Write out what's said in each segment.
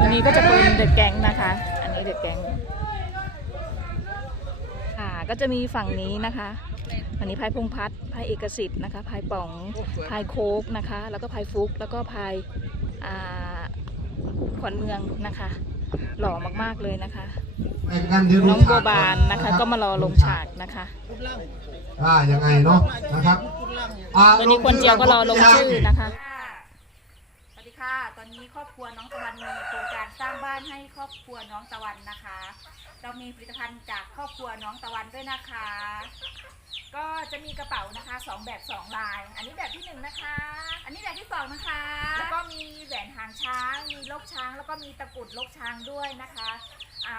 อันนี้ก็จะเป็นเด็ะแก๊งนะคะ อันนี้เด็ะแก๊งค่ะก็จะมีฝั่งนี้นะคะ อันนี้พายพงพัดพายเอกสิทธิ์นะคะพายป๋องพายโคกนะคะ แล้วก็พายฟุก แล้วก็พายขวัญเมืองนะคะ หล่อมากๆเลยนะคะ น้องโกบาลนะคะ ก็มารอลงฉากนะคะ อ่า ยังไงเนาะนะครับตอนนี้คนเจียวก็รอลงชื่อนะคะันนี้ครอบครัวน้องตะวันมีโครงการสร้างบ้านให้ครอบครัวน้องตะวันนะคะ เรา มีผลิตภัณฑ์จากครอบครัวน้องตะวันด้วยนะคะ ก็จะมีกระเป๋านะคะ2แบบ2ลาย อันนี้แบบที่1นะคะ อันนี้แบบที่2นะคะ แล้วก็มีแหวนหางช้าง มีลกช้าง แล้วก็มีตะกรุดลกช้างด้วยนะคะ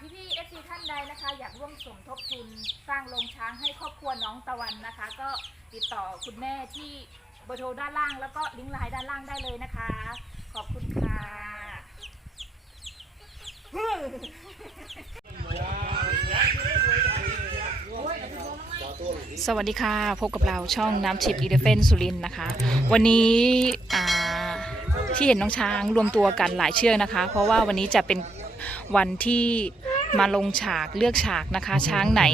พี่พี่เอีท่านใดนะคะ อยากร่วมสมทบทุนสร้างโรงช้าง ให้ครอบครัวน้องตะวันนะคะ ก็ติดต่อคุณแม่ที่เบอร์โทรด้านล่างแล้วก็ลิงก์ไลน์ด้านล่างได้เลยนะคะสวัสดีค่ะ พบกับเราช่องน้ำฉิบอีเดฟเฟนสุรินนะคะ วันนี้ที่เห็นน้องช้างรวมตัวกันหลายเชือกนะคะ เพราะว่าวันนี้จะเป็นวันที่มาลงฉากเลือกฉากนะคะช้างไหน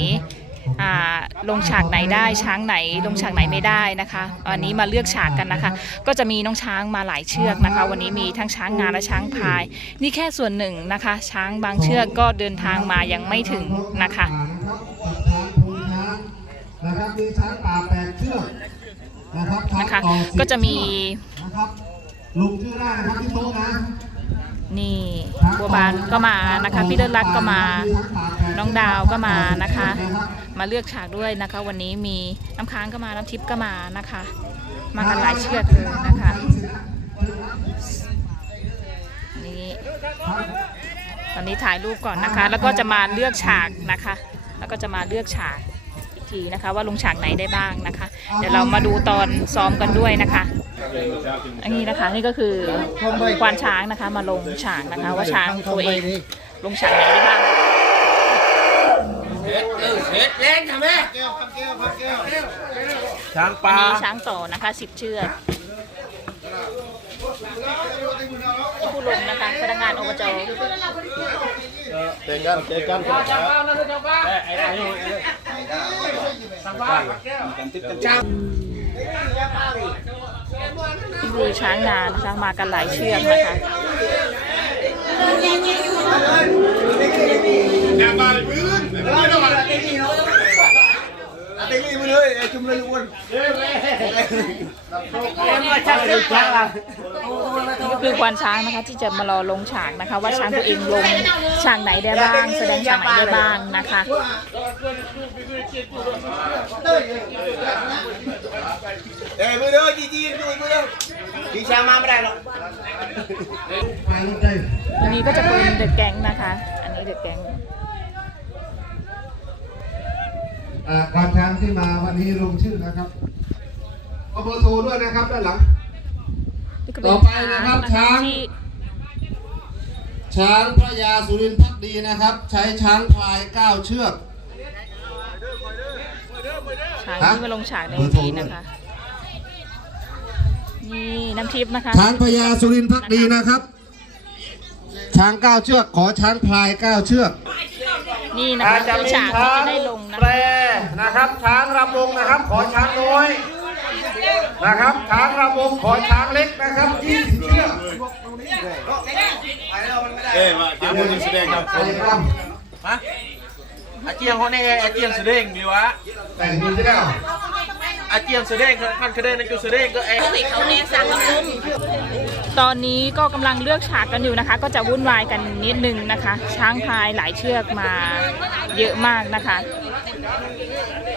ลงฉากไหนได้ช้างไหนลงฉากไหนไม่ได้นะคะวันนี้มาเลือกฉากกันนะคะ ก็จะมีน้องช้างมาหลายเชือกนะคะ วันนี้มีทั้งช้างงานและช้างพายนี่แค่ส่วนหนึ่งนะคะ ช้างบางเชือกก็เดินทางมายังไม่ถึงนะคะนะครับมีช้างป่าแปดเชือกนะครับก็จะมีลุครงชื่อได้นะครับพี่โต๊ะนะนี่บัวบานก็มานะคะพี่เดินรักก็มา น้องดาวก็มานะคะ มาเลือกฉากด้วยนะคะ วันนี้มีน้ำค้างก็มาน้ำทิพย์ก็มานะคะมากันหลายเชือกเลยนะคะนี่ตอนนี้ถ่ายรูปก่อนนะคะ แล้วก็จะมาเลือกฉากนะคะ แล้วก็จะมาเลือกฉากอีกทีนะคะ ว่าลงฉากไหนได้บ้างนะคะ เดี๋ยวเรามาดูตอนซ้อมกันด้วยนะคะอันนี้นะคะนี่ก็คือควานช้างนะคะมาลงฉางนะคะว่าช้างตัวเองลงฉางไหนได้บ้างช้างปลาช้างต่อนะคะสิบเชือกผู้ลงนะคะพนักงานอบจเต็งกันเต็งกันเจ้าบ้านนะเจ้าบ้านช้างปลาช้างดูช้างนานช้างมากันหลายเชือกนะคะนี่คือควานช้างนะคะที่จะมารอลงฉากนะคะว่าช้างตัวเองลงฉากไหนได้บ้าง แสดงฉากไหนได้บ้างนะคะเอ้ยมือเดียวจีจีมือมือเดียวชามาไม่ได้หรอกวันนี้ก็จะเป็นเด็กแก๊งนะคะ อันนี้เด็กแก๊งกองช้างที่มาวันนี้ลงชื่อนะครับอโบโซด้วยนะครับด้านหลัง ต่อไปนะครับช้าง ช้างพระยาสุรินทร์พักดีนะครับ ใช้ช้างพาย9เชือกคะนี่มาลงฉากในทีนะคะนี่น้ำทิพย์นะคะ ช้างพญาสุรินทร์พักดีนะครับ ช้างเก้าเชือก ขอช้างพลายเก้าเชือก นี่นะคะจะมีช้างแปรนะครับ ช้างระบงนะครับ ขอช้างน้อย นะครับ ช้างระบงขอช้างเล็กนะครับที่เชือกเอ้ยมาเจ้าพูดแสดงครับอาเจียงเขาแน่อาเจียงเสด็งดีวะแต่งดูสิเนาะอาเจียงเสด็งมันเสด็งในจุดเสด็งก็แอบเขาแน่สังกมตอนนี้ก็กำลังเลือกฉากกันอยู่นะคะ ก็จะวุ่นวายกันนิดนึงนะคะ ช้างพายหลายเชือกมาเยอะมากนะคะ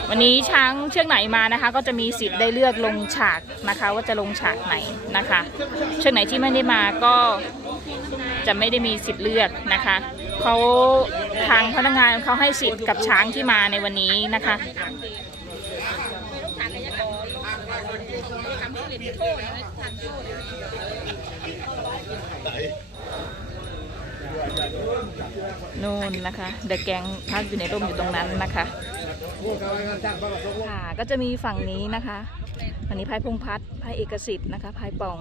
วันนี้ช้างเชือกไหนมานะคะ ก็จะมีสิทธิ์ได้เลือกลงฉากนะคะ ว่าจะลงฉากไหนนะคะ เชือกไหนที่ไม่ได้มาก็จะไม่ได้มีสิทธิ์เลือกนะคะ เขาทางพนักงานเขาให้สิทธิ์กับช้างที่มาในวันนี้นะคะ นู่นนะคะ เดอแกงพักอยู่ในร่มอยู่ตรงนั้นนะคะค่ะก็จะมีฝั่งนี้นะคะอันนี้พายพงพัดพายเอกสิทธิ์นะคะพายป๋อง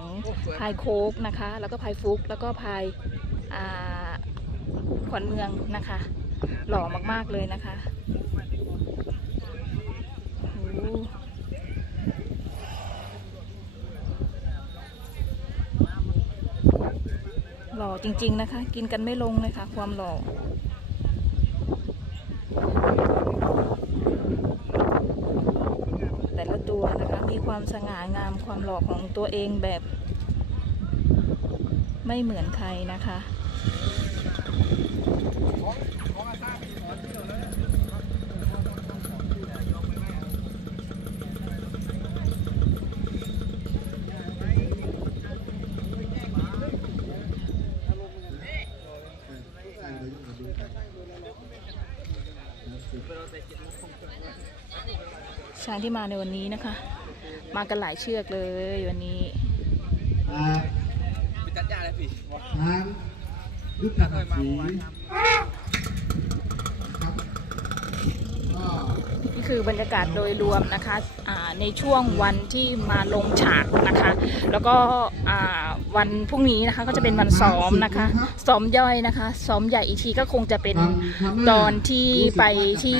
พายโคกนะคะ แล้วก็พายฟุก แล้วก็พายขวัญเมืองนะคะ หล่อมากๆเลยนะคะ หล่อจริงๆนะคะ กินกันไม่ลงเลยค่ะ ความหล่อความสง่างามความหล่อของตัวเองแบบไม่เหมือนใคร นะคะสถานที่มาในวันนี้นะคะากันหลายเชือกเลยวันนี้ไปจัดยาเลยพี่ทางยุทธศาสตร์คือบรรยากาศโดยรวมนะคะในช่วงวันที่มาลงฉากนะคะ แล้วก็วันพรุ่งนี้นะคะก็จะเป็นวันซ้อมนะคะซ้อมย่อยนะคะซ้อมใหญ่อีกทีก็คงจะเป็นตอนที่ไปที่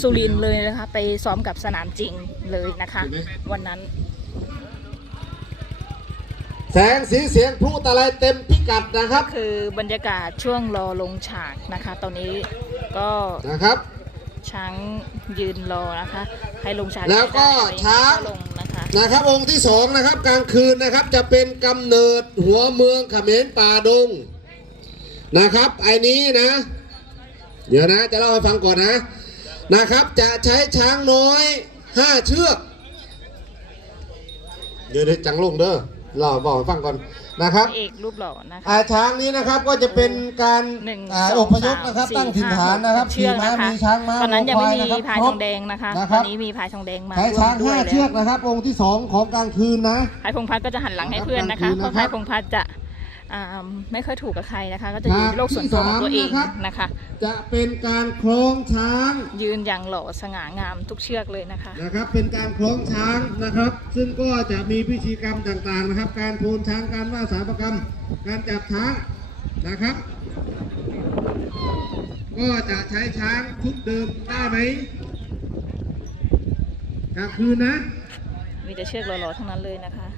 สุรินเลยนะคะ ไปซ้อมกับสนามจริงเลยนะคะ วันนั้น แสงสีเสียงพลุตะไลเต็มพิกัดนะครับคือบรรยากาศช่วงรอลงฉากนะคะ ตอนนี้ก็นะครับช้างยืนรอนะคะ ให้ลงช้างแล้วก็ช้างลงนะคะนะครับ องค์ที่สองนะครับกลางคืนนะครับจะเป็นกําเนิดหัวเมืองขเขมรป่าดงนะครับไอ้นี้นะ เดี๋ยวนะจะเล่าให้ฟังก่อนนะ นะครับจะใช้ช้างน้อยห้าเชือกเดี๋ยวจังลงเด้อเราบอกฟังก่อนนะครับเอกรูปหล่อนะครับช้างนี้นะครับ ก็จะเป็นการอพยพนะครับ ตั้งถิ่นฐานนะครับเชือกมีช้างมาตอนนั้นยังไม่มีพายทองแดงนะคะตอนนี้มีพายทองแดง มาช้างห้าเชือกนะครับ องค์ที่สองของกลางคืนนะพายพงพัฒก็จะหันหลังให้เพื่อนนะคะ เพราะพยพงพัฒจะไม่เคยถูกกับใครนะคะก็จะอยู่ในโลกส่วนตัวของตัวเองนะคะจะเป็นการโค้งช้าง ยืนอย่างหล่อสง่างามทุกเชือกเลยนะคะนะครับเป็นการโค้งช้างนะครับ ซึ่งก็จะมีพิธีกรรมต่างๆนะครับ การพูนช้างการว่าสาปรกรรม การจับช้างนะครับ ก็จะใช้ช้างทุกเดิมได้ไหมกลางคืนนะ มีแต่เชือกหล่อๆทั้งนั้นเลยนะคะ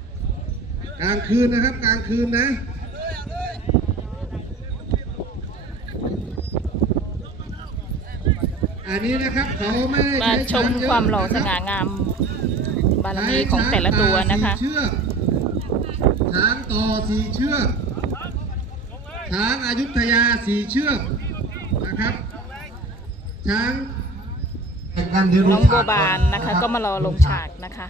กลางคืนนะครับกลางคืนนะมาชมความหล่อสง่างามบารมีของแต่ละตัวนะคะ ช้างต่อสี่เชือก ช้างอายุทยาสี่เชือก นะครับ ช้างน้องโกบาลนะคะก็มารอลงฉากนะคะ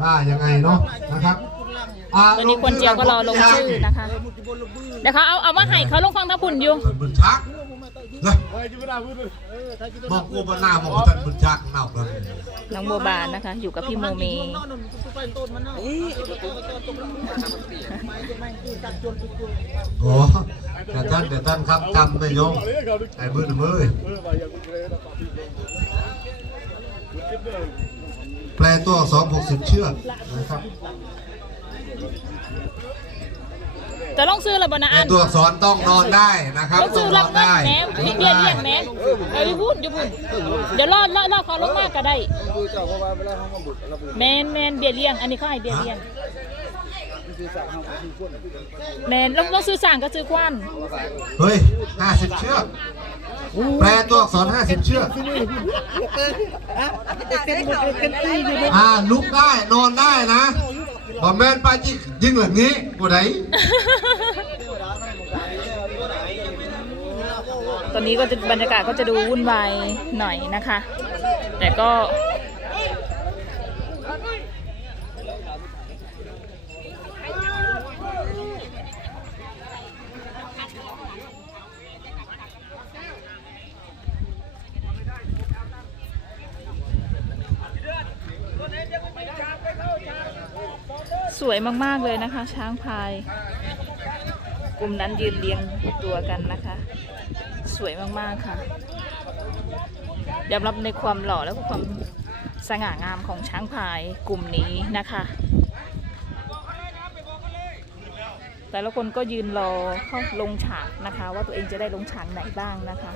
ถ้ายังไงเนาะ นะครับตอนนี้คนเจียวก็รอลงชื่อนะคะเดี๋ยวเขาเอา เอาว่าให้เขาลงฟังตะพุ่นอยู่นะบอกบานาบอกตันบุญจากนาบันนางโมบานนะคะ อยู่กับพี่โมเมโอ้ท่านท่านท่านครับทำไปโยงไอ้บุญมือแปลตัวสองหกสิบเชือกนะครับจะต้องซื้อระบนาอันตัวสอนต้องนอนได้นะครับต้องซื้อรับเงแมนเรียนเรียนแหนมอยู่บุญอยู่บุญเดี๋ยวรอดรอดขอลงมากก็ได้แมนแมนเบียเรียนอันนี้ข้าใหเดียเรียนแมนต้องต้องซื้อสั่งก็ซื้อควันเฮ้ยห้าสิบเชือกแปลตัวอักษรห้าสิบเชือกอ่าลุกได้นอนได้นะบอมแมนป้าจิยิงหลังนี้กูได้ตอนนี้ก็จะบรรยากาศก็จะดูวุ่นวายหน่อยนะคะ แต่ก็วยมากๆเลยนะคะ ช้างพาย กลุ่มนั้นยืนเรียงตัวกันนะคะ สวยมากๆค่ะยอมรับในความหล่อและความสง่างามของช้างพายกลุ่มนี้นะคะ แต่ละคนก็ยืนรอเข้าลงฉากนะคะ ว่าตัวเองจะได้ลงฉากไหนบ้างนะคะ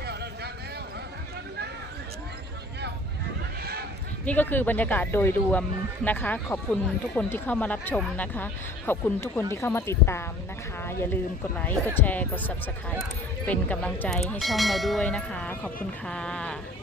นี่ก็คือบรรยากาศโดยรวมนะคะ ขอบคุณทุกคนที่เข้ามารับชมนะคะ ขอบคุณทุกคนที่เข้ามาติดตามนะคะ อย่าลืมกดไลค์กดแชร์ กดซับสไคร b e เป็นกำลังใจให้ช่องเราด้วยนะคะ ขอบคุณค่ะ